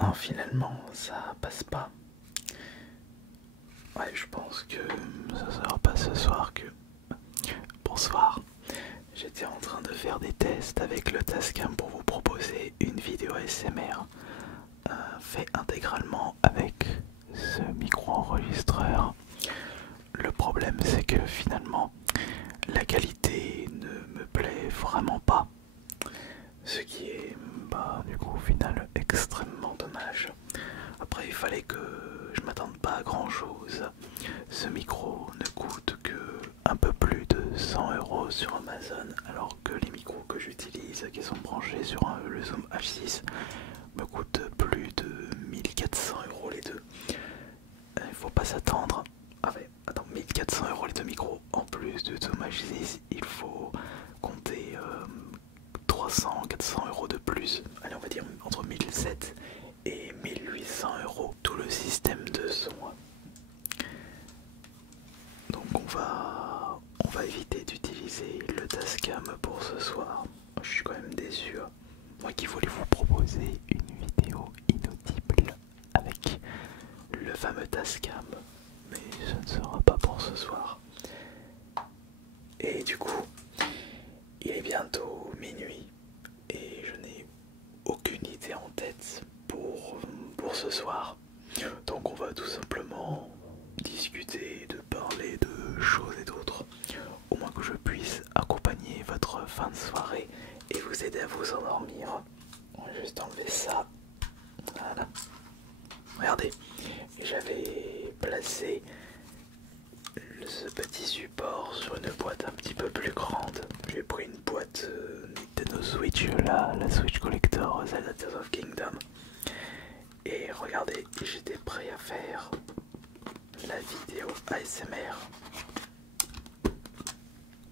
Ah, finalement, ça passe pas. Ouais, je pense que ça sera pas ce soir que... Bonsoir. J'étais en train de faire des tests avec le Tascam pour vous proposer une vidéo ASMR fait intégralement avec ce micro-enregistreur. Le problème c'est que finalement la qualité ne me plaît vraiment pas. Ce qui est du coup au final extrêmement dommage. Après il fallait que je m'attende pas à grand chose. Ce micro ne coûte que un peu plus de 100 € sur Amazon, alors que les micros que j'utilise qui sont branchés sur le Zoom H6 me coûtent plus de 1400 € les deux. Il faut pas s'attendre. Ah ouais, attends, 1400 € les deux micros. En plus de Zoom H6, il faut compter 300-400 € de plus. Allez, on va dire entre 1700 et 1800 €. Tout le système de son. Donc on va éviter d'utiliser le Tascam pour ce soir. Je suis quand même déçu. Moi qui voulais vous proposer une vidéo inaudible avec le fameux Tascam, mais ce ne sera pas pour ce soir. Et du coup, il est bientôt minuit et je n'ai aucune idée en tête pour ce soir. Donc on va tout simplement discuter, de parler de choses et d'autres, au moins que je puisse accompagner votre fin de soirée et vous aider à vous endormir. On va juste enlever ça. Voilà. Regardez, j'avais placé ce petit support sur une boîte un petit peu plus grande. J'ai pris une boîte Nintendo Switch, la Switch Collector Zelda Tears of Kingdom. Et regardez, j'étais prêt à faire la vidéo ASMR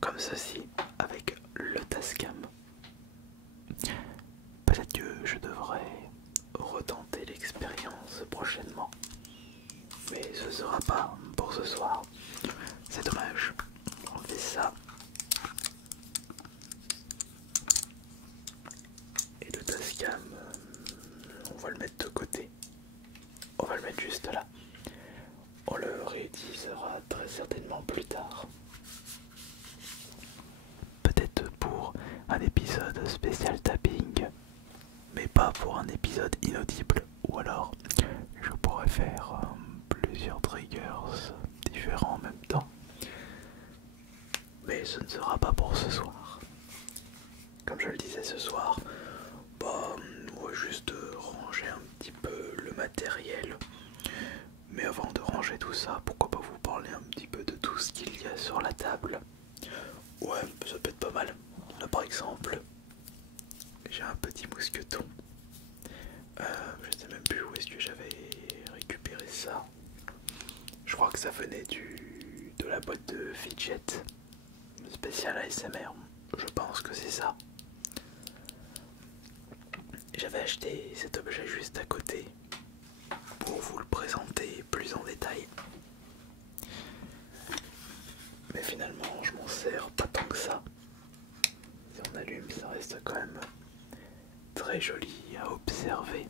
comme ceci avec le Tascam. Peut-être que je devrais retenter l'expérience prochainement, mais ce sera pas pour ce soir. C'est dommage. On fait ça. Et le Tascam, on va le mettre de côté. On va le mettre juste là. On le réutilisera très certainement plus tard. Peut-être pour un épisode spécial tapping, mais pas pour un épisode inaudible. Ou alors, je pourrais faire plusieurs triggers différents en même temps. Mais ce ne sera pas pour ce soir. Comme je le disais ce soir, on va juste ranger un petit peu le matériel. Mais avant de ranger tout ça, pourquoi pas vous parler un petit peu de tout ce qu'il y a sur la table. Ouais, ça peut être pas mal. Là par exemple, j'ai un petit mousqueton. Je sais même plus où est-ce que j'avais récupéré ça. Je crois que ça venait de la boîte de Fidget spécial ASMR. Je pense que c'est ça. J'avais acheté cet objet juste à côté pour vous le présenter plus en détail. Mais finalement, je m'en sers pas tant que ça. Si on allume, ça reste quand même très joli à observer.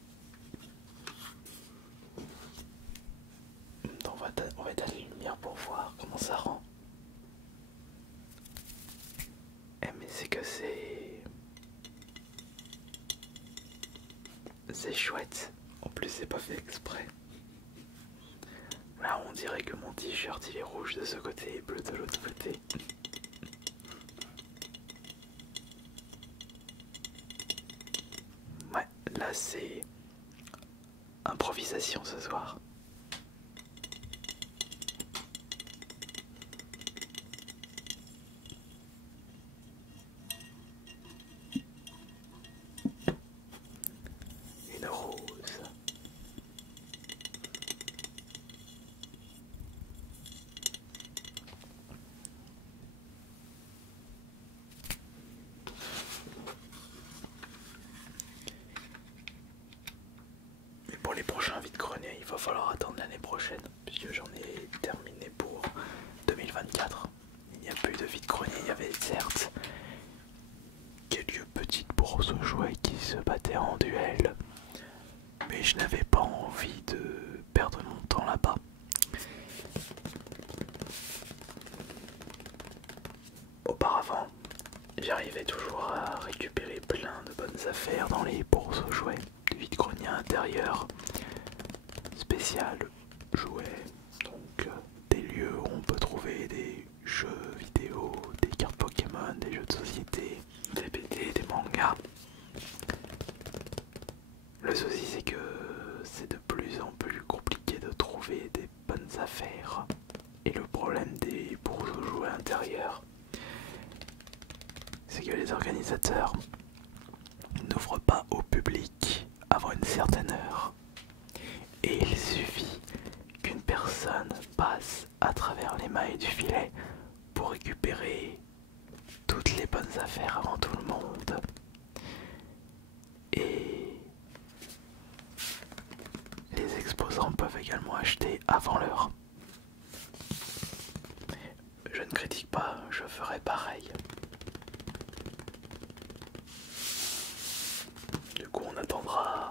On va éteindre les lumières pour voir comment ça rend. Mais c'est que c'est chouette. En plus, c'est pas fait exprès. Là, on dirait que mon t-shirt il est rouge de ce côté et bleu de l'autre côté. Ouais, là c'est improvisation ce soir. Une rose. Mais pour les prochains vide-greniers, il va falloir attendre l'année prochaine, puisque j'en ai terminé pour 2024. Il n'y a plus de vide-grenier, il y avait certes quelques petites bourses aux jouets qui se battaient en duel. mais je n'avais pas envie de perdre mon temps là-bas. Auparavant, j'arrivais toujours à récupérer plein de bonnes affaires dans les bourses aux jouets, du vide-grenier intérieur, spécial jouets, donc des lieux où on peut trouver des jeux vidéo, des cartes Pokémon, des jeux de société, des BD, des mangas. Le souci c'est que c'est de plus en plus compliqué de trouver des bonnes affaires. Et le problème des bourses aux jouets intérieures, c'est que les organisateurs n'ouvrent pas au public avant une certaine heure. Et il suffit qu'une personne passe à travers les mailles du filet pour récupérer toutes les bonnes affaires avant tout le monde. Et les exposants peuvent également acheter avant l'heure. Je ne critique pas, je ferai pareil. Du coup, on attendra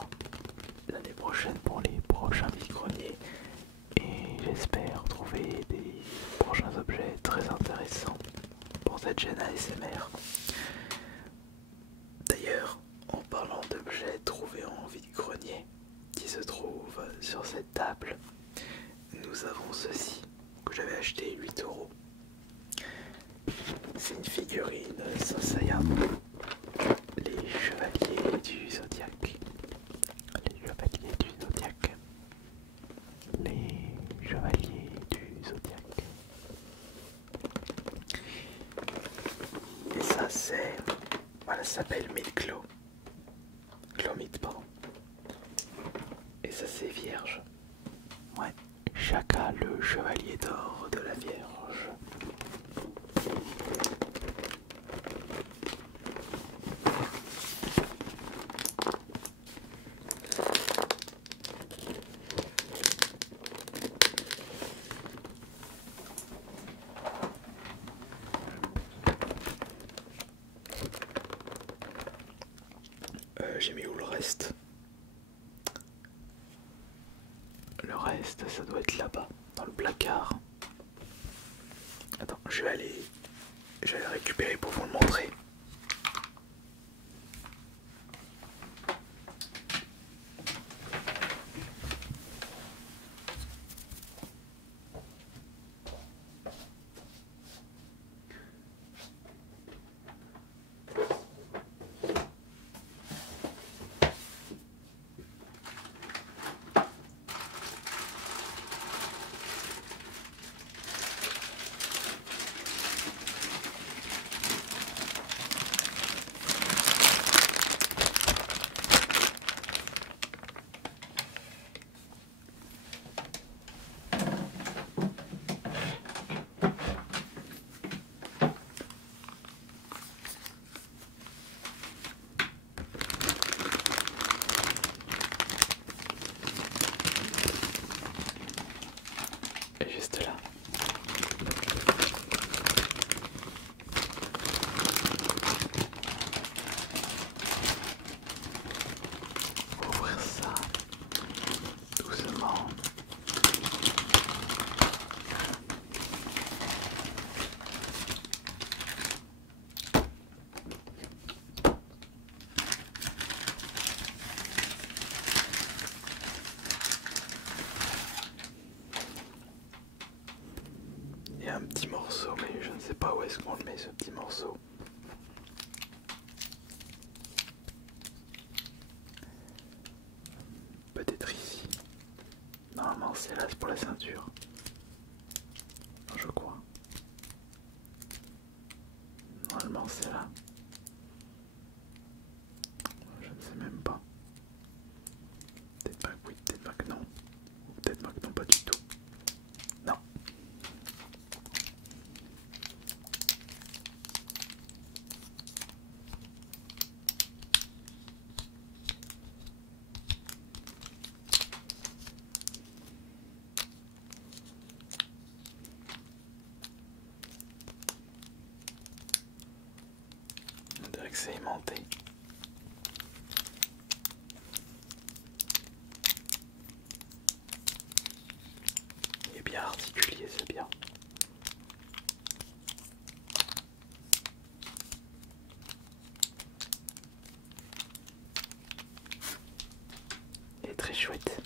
l'année prochaine pour les prochains vide-greniers et j'espère trouver des prochains objets très intéressants pour cette chaîne ASMR. D'ailleurs, en parlant d'objets trouvés en vide-grenier qui se trouvent sur cette table, nous avons ceci que j'avais acheté 8 €. C'est une figurine Saint Seiya, les chevaliers du Zodiaque. Les chevaliers du Zodiaque. Les chevaliers du Zodiaque. Et ça c'est... Voilà, ça s'appelle Midclaw. Clomid, pardon. Et ça c'est vierge. Ouais. Chaka, le chevalier d'or de la Vierge. J'ai mis où le reste? Le reste, ça doit être là-bas, dans le placard. Attends, je vais aller le récupérer pour vous le montrer. Et juste là. Ouvrir ça doucement. Il y a un petit morceau, mais je ne sais pas où est-ce qu'on le met, ce petit morceau. Peut-être ici. Normalement c'est là, c'est pour la ceinture. Je crois. Normalement c'est là. Je ne sais même pas. Peut-être pas que oui, peut-être pas que non. Ou peut-être pas que non, pas du tout. Non. On dirait que c'est aimanté. particulier, c'est bien. Et très chouette.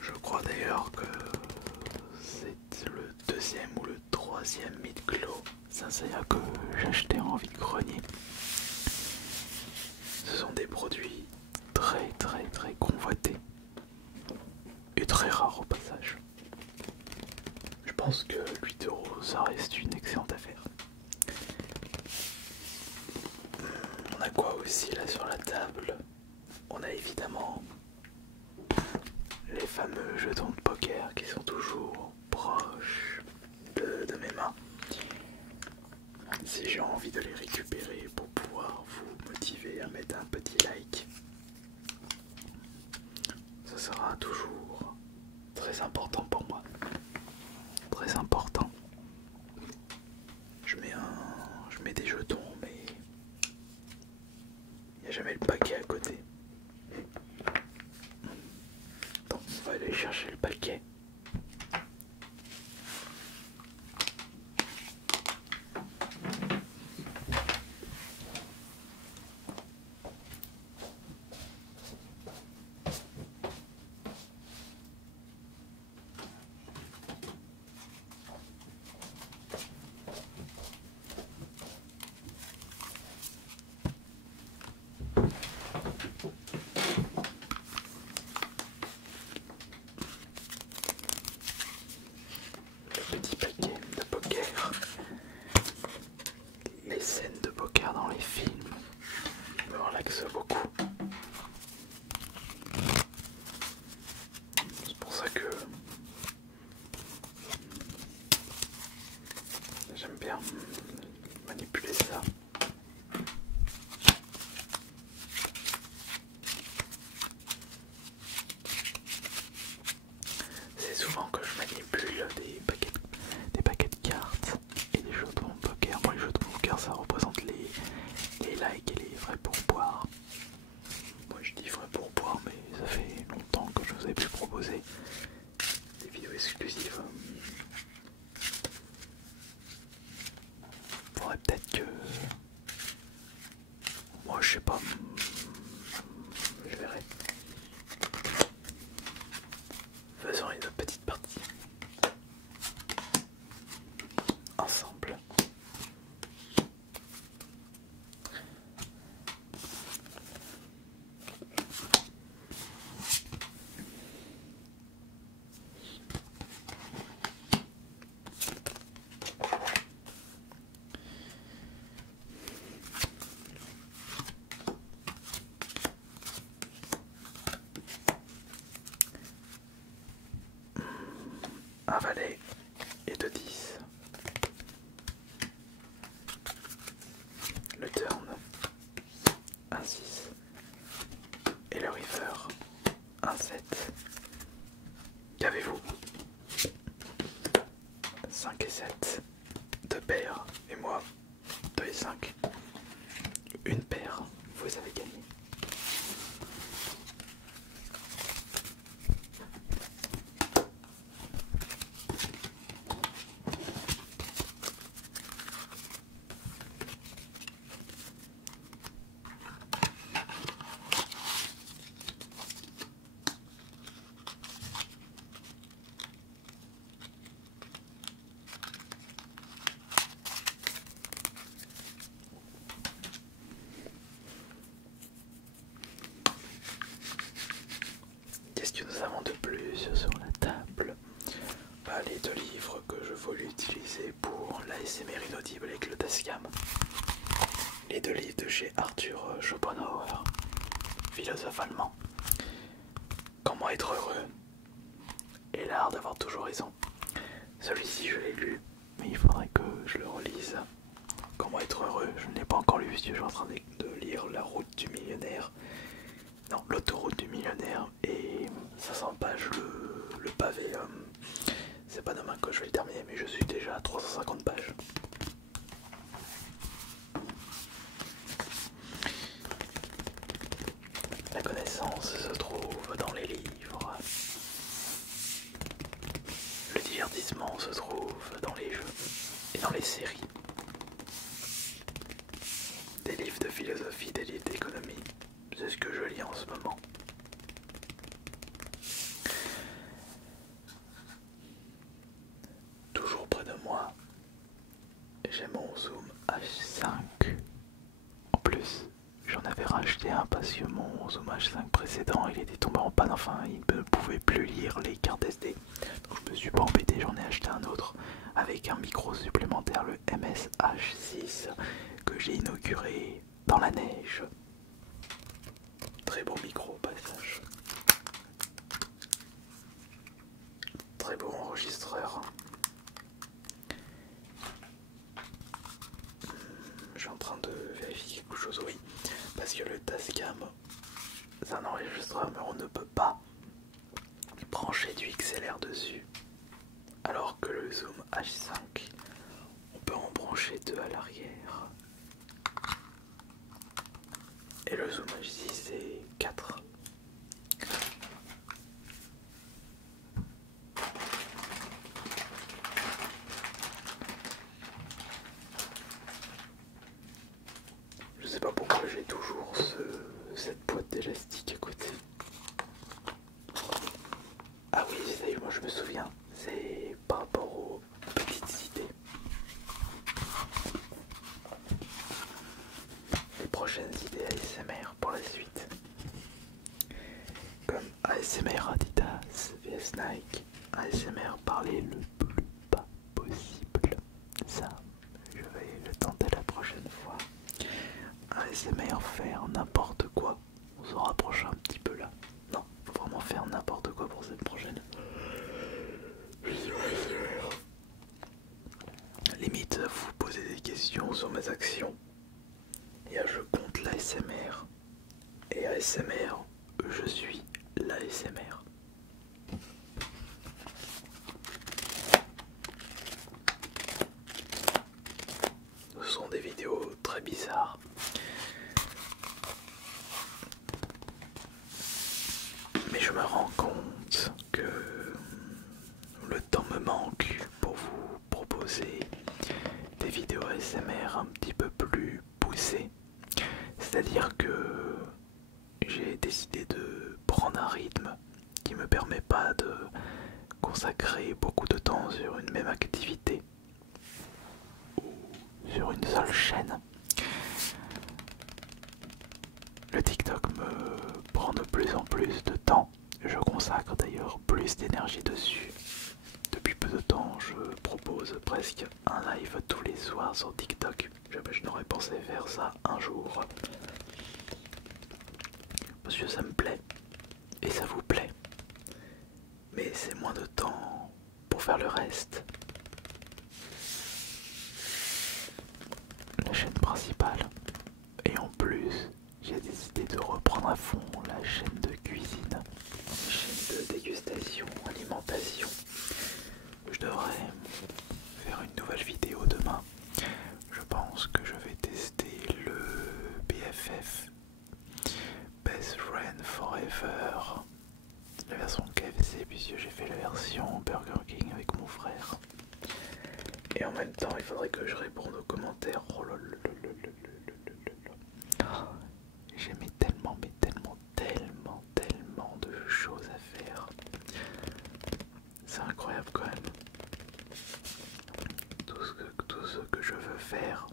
Je crois d'ailleurs que c'est le deuxième ou le troisième Mid-Clos Saint-Seiya que j'ai acheté en vide-grenier. Ce sont des produits très convoités et très rares au passage. Je pense que 8 € ça reste une excellente affaire. On a quoi aussi là sur la table? On a évidemment les fameux jetons de poker qui sont toujours proches de mes mains. Si j'ai envie de les récupérer pour pouvoir vous motiver à mettre un petit like, ça sera toujours très important pour moi. Très important. Je mets des jetons, mais il n'y a jamais le paquet à côté. Donc on va aller chercher le paquet. Petit paquet de poker. Les scènes de poker dans les films me relaxent beaucoup. C'est pour ça que j'aime bien manipuler ça. C'est souvent que je manipule des paquets de cartes et des jetons de poker. Bon, les jetons de poker ça représente les likes et les vrais pourboires. Moi je dis vrais pourboires, mais ça fait longtemps que je vous ai pu proposer des vidéos exclusives. Faudrait peut-être que... Moi je sais pas... Je verrai. Faisons une petite partie. Ensemble. Un valet et 2 10. Le turn, un 6. Et le river, un 7. Qu'avez-vous? 5 et 7. 2 paires. Et moi, 2 et 5. Une paire, vous avez gagné. Qu'est-ce que nous avons de plus sur la table? Les 2 livres que je voulais utiliser pour l'ASMR inaudible avec le Tascam. Les 2 livres de chez Arthur Schopenhauer, philosophe allemand. Comment être heureux et l'art d'avoir toujours raison. Celui-ci je l'ai lu, mais il faudrait que je le relise. Comment être heureux, je ne l'ai pas encore lu puisque je suis en train de lire La route du millionnaire. Non, L'autoroute du millionnaire, et 500 pages le pavé. C'est pas demain que je vais le terminer, mais je suis déjà à 350 pages. La connaissance se trouve dans les livres. Le divertissement se trouve dans les jeux et dans les séries. Des livres de philosophie, des livres d'économie, c'est ce que je lis en ce moment. Toujours près de moi, j'ai mon Zoom H5. En plus, j'en avais racheté un parce que mon Zoom H5 précédent, il était tombé en panne, enfin il ne pouvait plus lire les cartes SD. Donc je me suis pas embêté, j'en ai acheté un autre avec un micro supplémentaire, le MSH6, que j'ai inauguré dans la neige. Très beau micro au passage. Très beau enregistreur. Je suis en train de vérifier quelque chose, oui. Parce que le Tascam, c'est un enregistreur, mais on ne peut pas brancher du XLR dessus. Alors que le Zoom H5, on peut en brancher deux à l'arrière. Et le Zoom H6, c'est 4. Je sais pas pourquoi j'ai toujours cette boîte d'élastique à côté. Ah oui, ça y est, moi je me souviens, c'est par rapport aux petites idées. Les prochaines idées ASMR pour la suite. Comme ASMR Adidas, vs Nike, ASMR parler le plus bas possible. Ça, je vais le tenter la prochaine fois. ASMR faire n'importe quoi. On s'en rapproche un petit peu là. Non, faut vraiment faire n'importe quoi pour cette prochaine. Limite, vous posez des questions sur mes actions. Et je compte l'ASMR. Et ASMR, je suis l'ASMR. Ce sont des vidéos très bizarres. Mais je me rends compte que le temps me manque pour vous proposer des vidéos ASMR un petit peu plus poussées. C'est-à-dire que j'ai décidé de prendre un rythme qui me permet pas de consacrer beaucoup de temps sur une même activité ou sur une seule chaîne. Le TikTok me prend de plus en plus de temps. Je consacre d'ailleurs plus d'énergie dessus. Depuis peu de temps, je propose presque un live tous les soirs sur TikTok. Je n'aurais pensé faire ça un jour. Parce que ça me plaît. Et ça vous plaît. Mais c'est moins de temps pour faire le reste. La chaîne principale. Et en plus, j'ai décidé de reprendre à fond la chaîne de cuisine. La chaîne de dégustation, alimentation. Je devrais faire une nouvelle vidéo demain. Je pense que je vais tester le BFF, Best Friend Forever, la version KFC, puisque j'ai fait la version Burger King avec mon frère. Et en même temps, il faudrait que je réponde aux commentaires. Oh là là là là là là là là. J'aimais tellement, mais tellement, tellement, tellement de choses à faire. C'est incroyable quand même. Tout ce que je veux faire.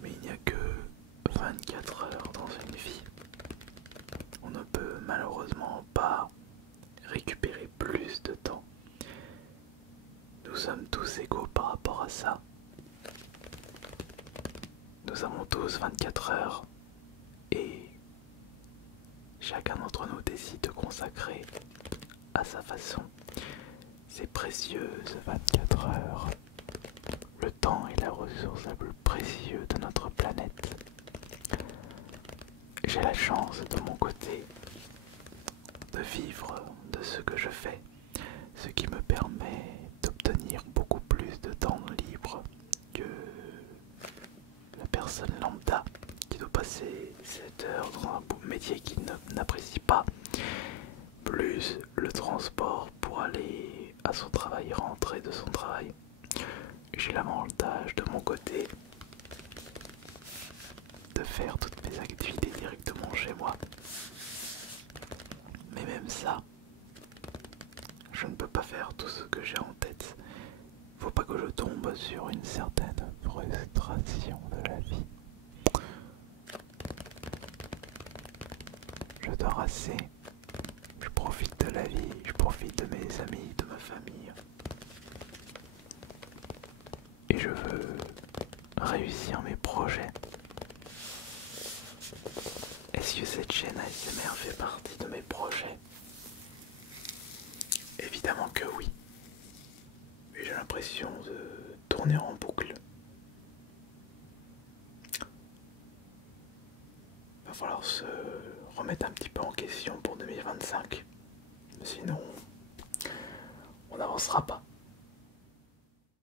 Mais il n'y a que 24 heures dans une vie. On ne peut malheureusement pas récupérer plus de temps. Nous sommes tous égaux par rapport à ça. Nous avons tous 24 heures et chacun d'entre nous décide de consacrer à sa façon ces précieuses 24 heures. Le temps est la ressource la plus précieuse de notre planète. J'ai la chance de mon côté de vivre de ce que je fais ce qui me permet d'obtenir beaucoup plus de temps libre que la personne lambda qui doit passer 7 heures dans un métier qu'il n'apprécie pas, plus le transport pour aller à son travail, rentrer de son travail. J'ai l'avantage de mon côté de faire toutes mes activités directement chez moi. Mais même ça, je ne peux pas faire tout ce que j'ai en tête. Faut pas que je tombe sur une certaine frustration de la vie. Je dors assez, je profite de la vie, je profite de mes amis, de ma famille. Et je veux réussir mes projets. Est-ce que cette chaîne ASMR fait partie de mes projets? Évidemment que oui. Mais j'ai l'impression de tourner en boucle. Va falloir se remettre un petit peu en question pour 2025. Sinon, on n'avancera pas.